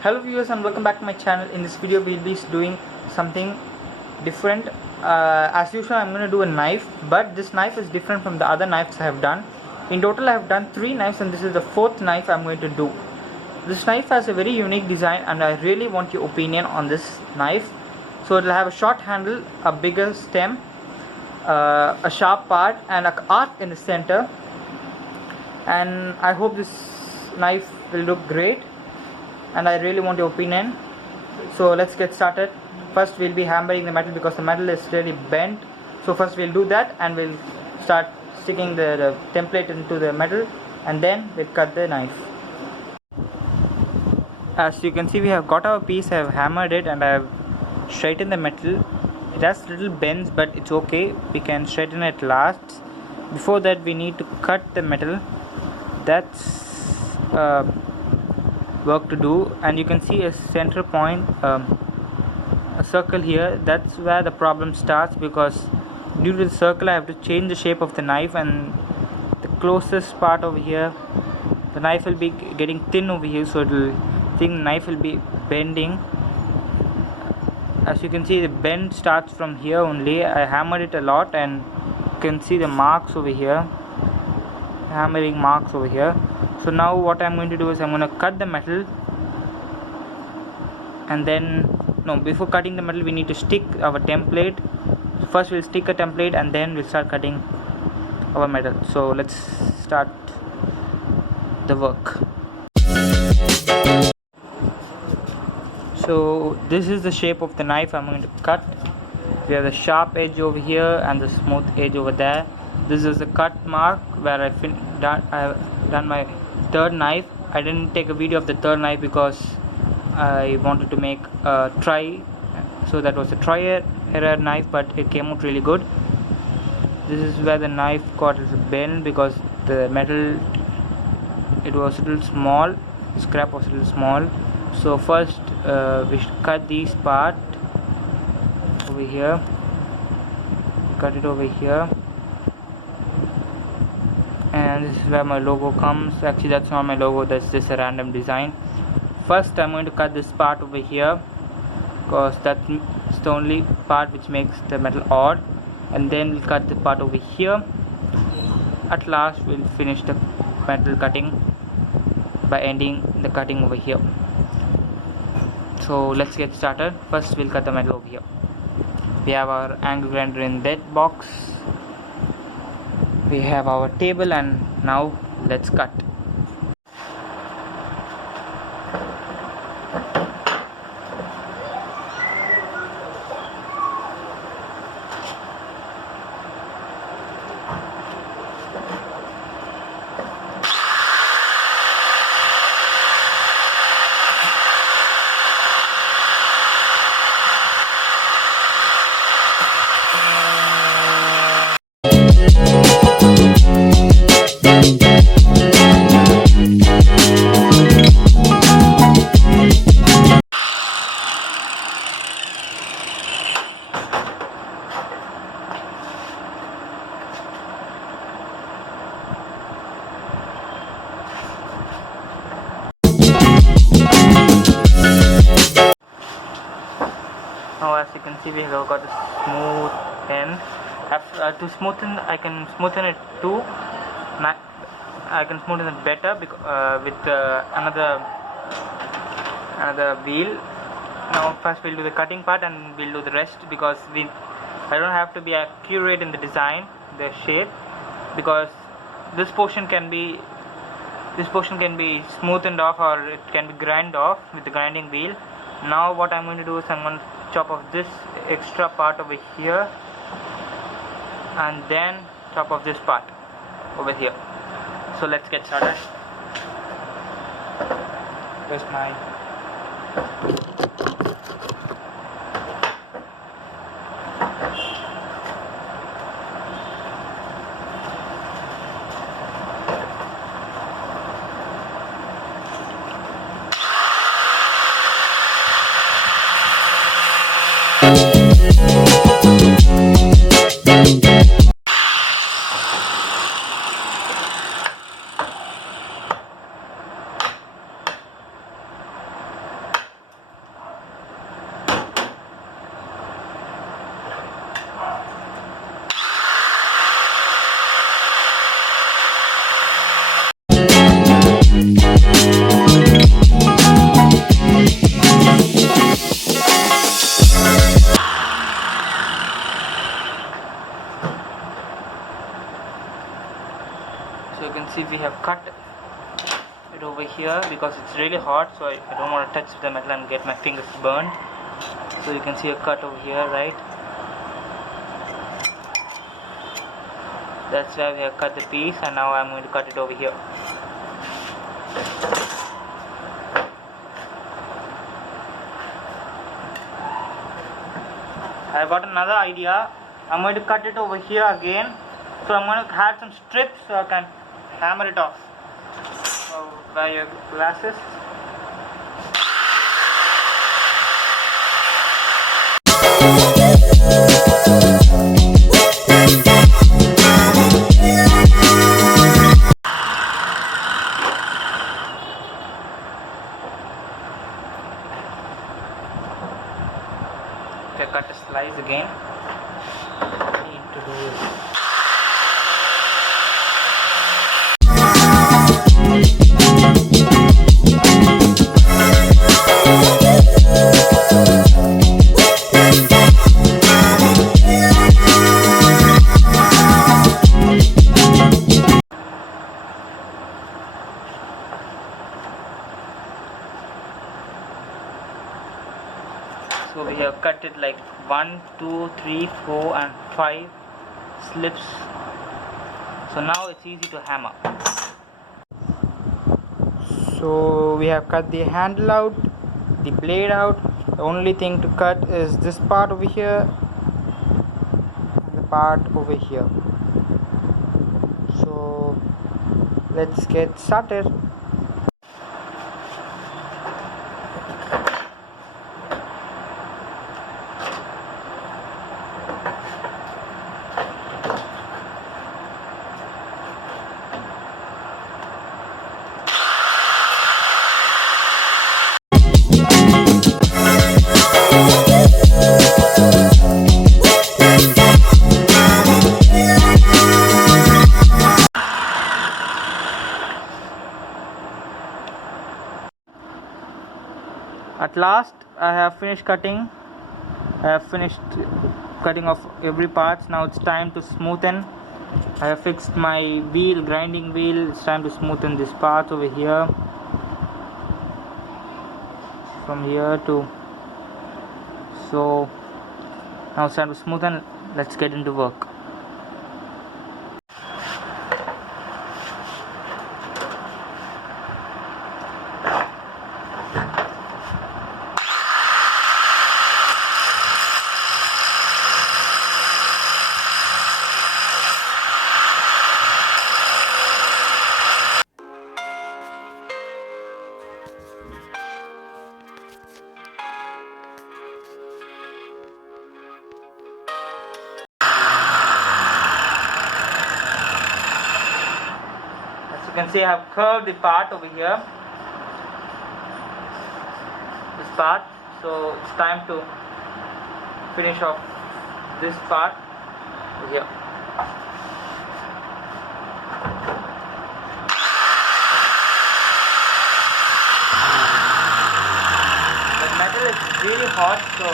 Hello viewers and welcome back to my channel. In this video we'll be doing something different. As usual I'm going to do a knife, but this knife is different from the other knives I have done. In total I have done 3 knives and this is the 4th knife I'm going to do. This knife has a very unique design and I really want your opinion on this knife. So it will have a short handle, a bigger stem, a sharp part and an arc in the center, and I hope this knife will look great and I really want your opinion. So let's get started. First we'll be hammering the metal because the metal is really bent. So first we'll do that and we'll start sticking the template into the metal and then we'll cut the knife. As you can see, we have got our piece. I have hammered it and I have straightened the metal. It has little bends but it's okay, we can straighten it last. Before that we need to cut the metal. That's work to do, and you can see a center point, a circle here. That's where the problem starts, because due to the circle I have to change the shape of the knife, and the closest part over here, the knife will be getting thin over here, so the knife will be bending. As you can see, the bend starts from here only. I hammered it a lot and you can see the marks over here, hammering marks over here. So now what I'm going to do is I'm going to cut the metal, and then before cutting the metal we need to stick our template. First we'll stick a template and then we'll start cutting our metal. So let's start the work. So this is the shape of the knife I'm going to cut. We have the sharp edge over here and the smooth edge over there. This is the cut mark where I have done my 3rd knife. I didn't take a video of the 3rd knife because I wanted to make a try. So that was a try error knife, but it came out really good. This is where the knife got a bend because the metal, it was a little small, the scrap was a little small. So first we should cut this part over here, cut it over here, and this is where my logo comes. Actually that's not my logo, that's just a random design. First I'm going to cut this part over here because that's the only part which makes the metal odd, and then we'll cut the part over here. At last we'll finish the metal cutting by ending the cutting over here. So let's get started. First we'll cut the metal over here. We have our angle grinder in that box, we have our table, and now let's cut. Now as you can see, we have got a smooth end. To smoothen, I can smoothen it too. I can smoothen it better because, with another wheel. Now first we'll do the cutting part and we'll do the rest, because I don't have to be accurate in the design, the shape, because this portion can be smoothened off, or it can be grind off with the grinding wheel. Now what I'm going to do is I'm going to chop off this extra part over here and then chop off this part over here. So let's get started. Where's my really hot, so I don't want to touch the metal and get my fingers burned. So you can see a cut over here, right? That's why we have cut the piece, and now I'm going to cut it over here. I've got another idea. I'm going to cut it over here again. So I'm going to add some strips so I can hammer it off. So wear your glasses. Okay, cut a slice again. What I need to do is so we have cut it like 1, 2, 3, 4 and 5 slips. So now it's easy to hammer. So we have cut the handle out, the blade out. The only thing to cut is this part over here and the part over here. So let's get started. At last I have finished cutting. I have finished cutting off every part. Now it's time to smoothen. I have fixed my wheel, grinding wheel. It's time to smoothen this part over here, from here to, so now it's time to smoothen. Let's get into work. You can see I have curved the part over here, this part. So it's time to finish off this part over here. The metal is really hot, so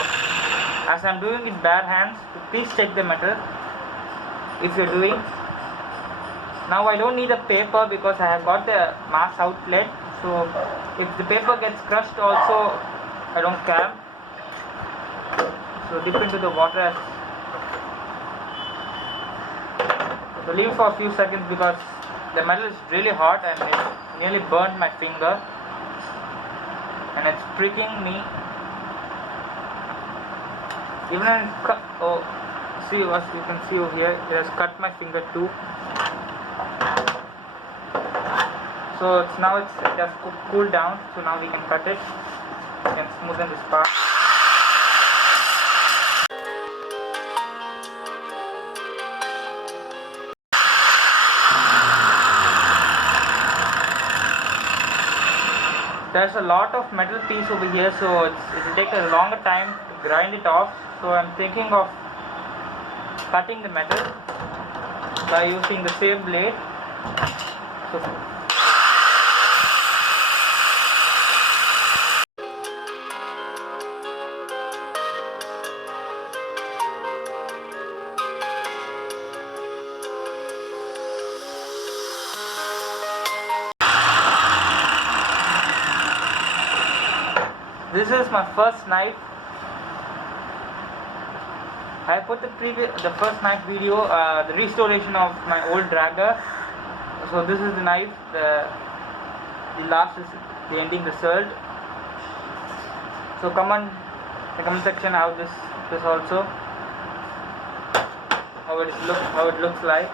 as I'm doing in bare hands, so please check the metal if you're doing. Now I don't need a paper because I have got the mass outlet, so if the paper gets crushed also, I don't care. So dip into the water. So leave for a few seconds because the metal is really hot and it nearly burnt my finger and it's pricking me. Even when see what you can see over here, it has cut my finger too. So it has cooled down, so now we can cut it. We can smoothen this part. There's a lot of metal piece over here, so it will take a longer time to grind it off. So I'm thinking of cutting the metal by using the same blade. So This is my first knife. I put the first knife video, the restoration of my old dagger. So this is the knife. The last is the ending result. So comment in the comment section how this also how it looks like.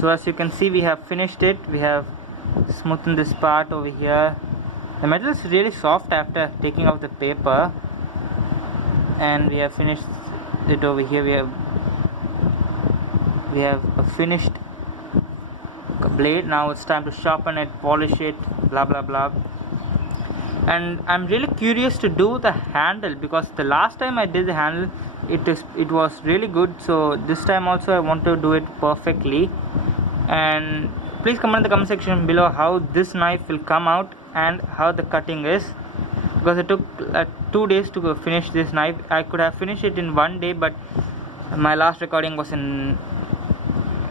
So as you can see, we have finished it. We have smoothened this part over here. The metal is really soft after taking off the paper, and we have finished it over here. We have a finished blade. Now it's time to sharpen it, polish it, blah blah blah. And I'm really curious to do the handle, because the last time I did the handle, it was really good. So this time also I want to do it perfectly. And please comment in the comment section below how this knife will come out and how the cutting is, because it took 2 days to finish this knife. I could have finished it in 1 day, but my last recording was in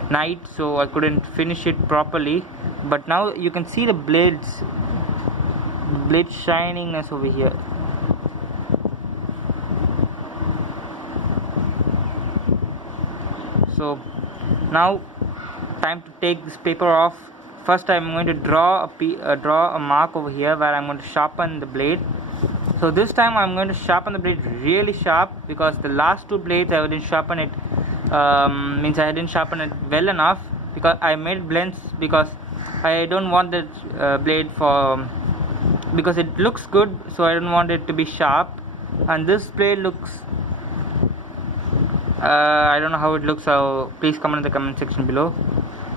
night, so I couldn't finish it properly. But now you can see the blade shininess over here. So now time to take this paper off. First I'm going to draw a mark over here where I'm going to sharpen the blade. So this time I'm going to sharpen the blade really sharp, because the last 2 blades I didn't sharpen it, means I didn't sharpen it well enough, because I made blends, because I don't want the blade because it looks good, so I don't want it to be sharp. And this blade looks I don't know how it looks, so please comment in the comment section below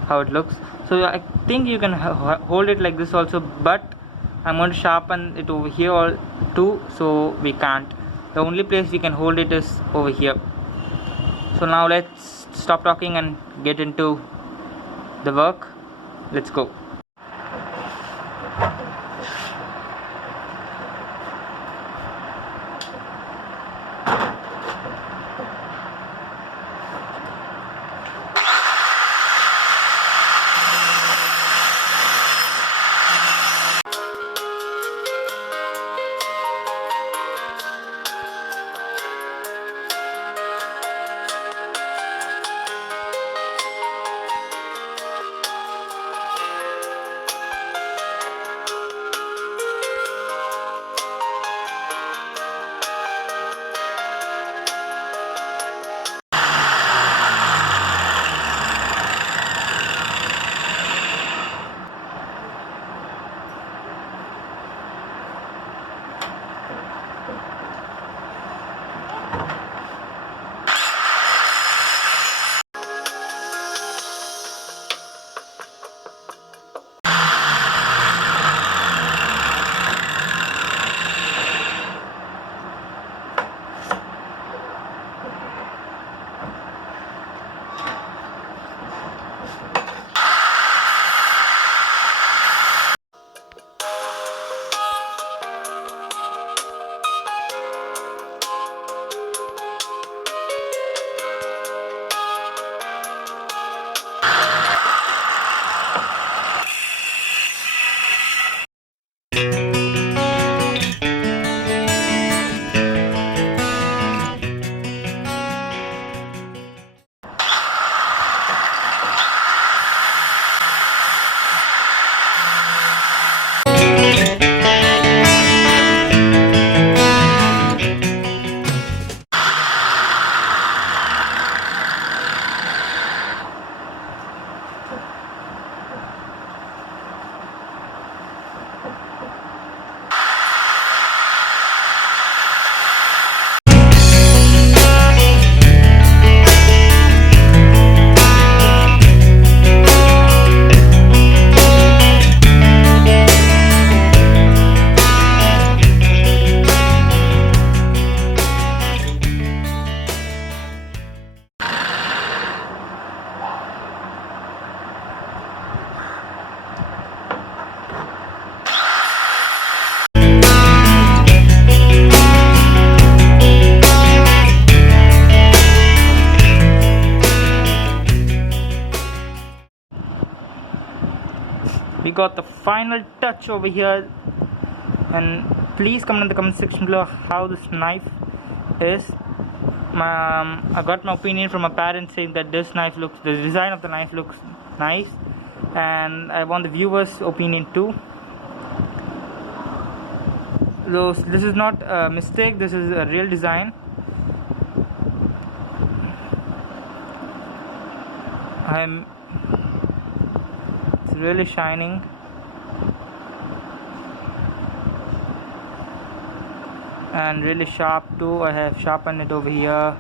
how it looks. So I think you can hold it like this also, but I'm going to sharpen it over here too, so we can't. The only place we can hold it is over here. So now let's stop talking and get into the work. Let's go. got the final touch over here. And please comment in the comment section below how this knife is. I got my opinion from my parents saying that the design of the knife looks nice, and I want the viewers' opinion too. So this is not a mistake, this is a real design. It's really shining. And really sharp too. I have sharpened it over here,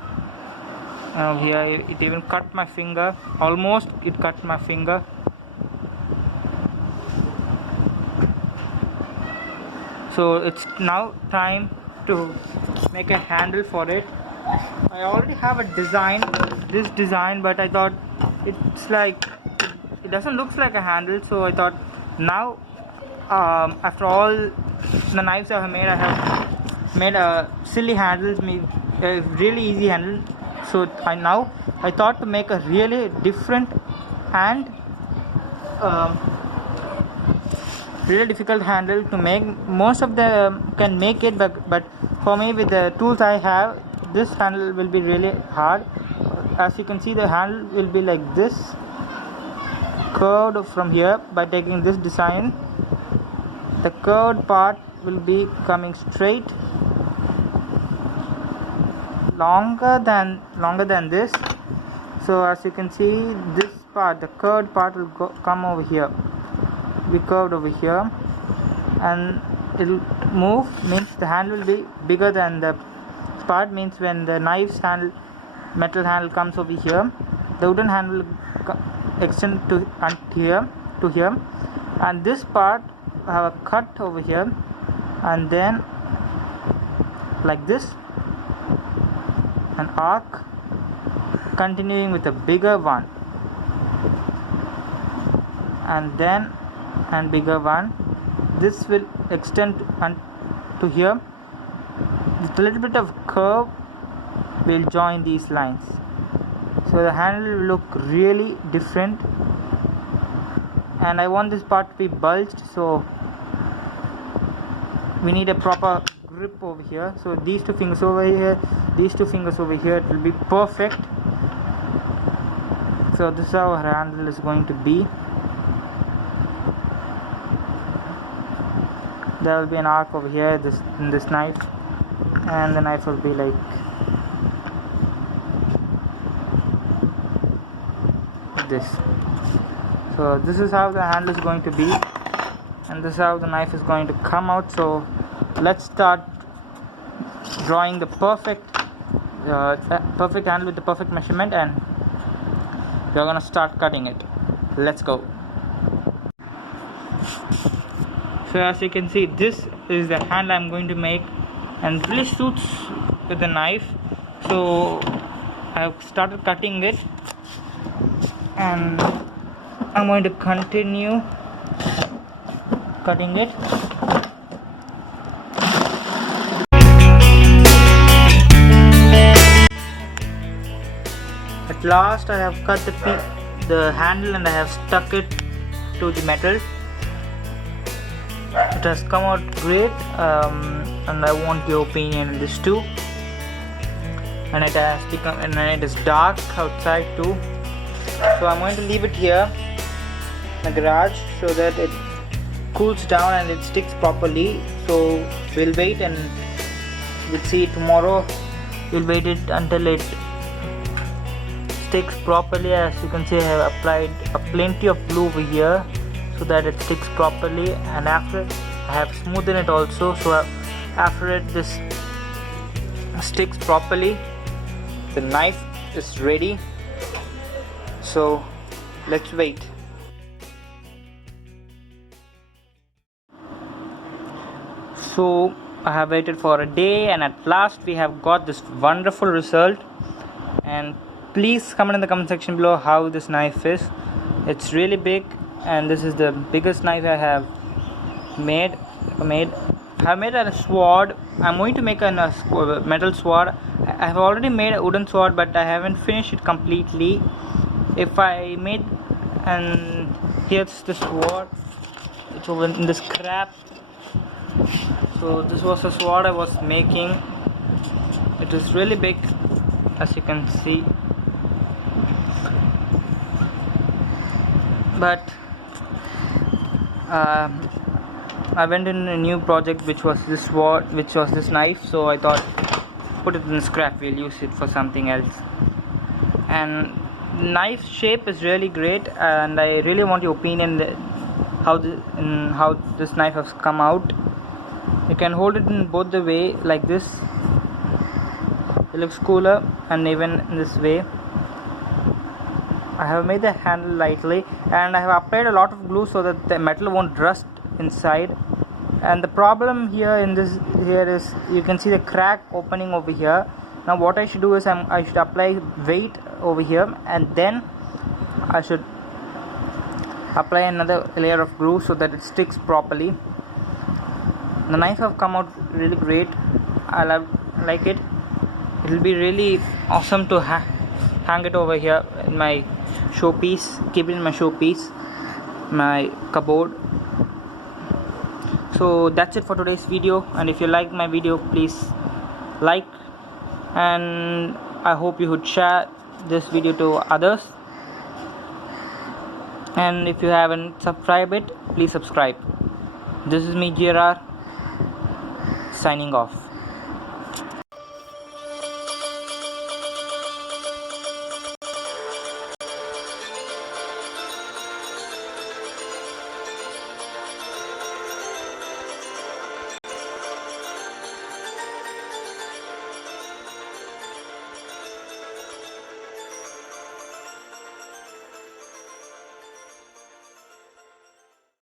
and over here it even cut my finger. Almost it cut my finger. So it's now time to make a handle for it. I already have a design, this design, but I thought it's like it doesn't look like a handle. So I thought now after all the knives I have made a silly handle, a really easy handle. So I thought to make a really different and really difficult handle to make. Most of them can make it, but for me, with the tools I have, this handle will be really hard. As you can see, the handle will be like this, curved from here. By taking this design, the curved part will be coming straight, longer than this. So as you can see, this part, the curved part, will come over here, be curved over here, and it will move. Means the handle will be bigger than the part. Means when the knife's handle, metal handle, comes over here, the wooden handle will extend to here, and this part I have a cut over here, and then like this, an arc continuing with a bigger one, and bigger one. This will extend to here. With a little bit of curve will join these lines, so the handle will look really different. And I want this part to be bulged, so we need a proper grip over here. So these two fingers over here, it will be perfect. So this is how our handle is going to be. There will be an arc over here, in this knife, and the knife will be like this. So this is how the handle is going to be, and this is how the knife is going to come out. So let's start drawing the perfect handle with the perfect measurement, and we're gonna start cutting it. Let's go. So as you can see, this is the handle I'm going to make, and really suits with the knife. So I've started cutting it, and I'm going to continue cutting it. At last I have cut the handle, and I have stuck it to the metal. It has come out great, and I want your opinion on this too. And it has become, and it is dark outside too. So I'm going to leave it here in the garage so that it cools down and it sticks properly. So we'll wait, and we'll see tomorrow. We'll wait it until it sticks properly. As you can see, I have applied plenty of glue over here so that it sticks properly, and after I have smoothed it also. So after it this sticks properly, the knife is ready. So let's wait. So I have waited for a day, and at last we have got this wonderful result. And please comment in the comment section below how this knife is. It's really big, and this is the biggest knife I have made. I made a sword. I'm going to make a metal sword. I have already made a wooden sword, but I haven't finished it completely. If I made, and here's the sword. which was in the scrap. So this was a sword I was making. It is really big, as you can see, but I went in a new project, which was this sword, which was this knife. So I thought, put it in the scrap, we'll use it for something else. And knife shape is really great, and I really want your opinion that how this knife has come out. You can hold it in both the way, like this. It looks cooler, and even in this way. I have made the handle lightly, and I have applied a lot of glue so that the metal won't rust inside. And the problem here is you can see the crack opening over here. Now what I should do is I should apply weight over here, and then I should apply another layer of glue so that it sticks properly. The knife have come out really great. I like it. It will be really awesome to hang it over here in my showpiece, keep it in my showpiece, my cupboard. So that's it for today's video, and if you like my video, please like, and I hope you would share this video to others, and if you haven't subscribed it, please subscribe. This is me, JR, signing off.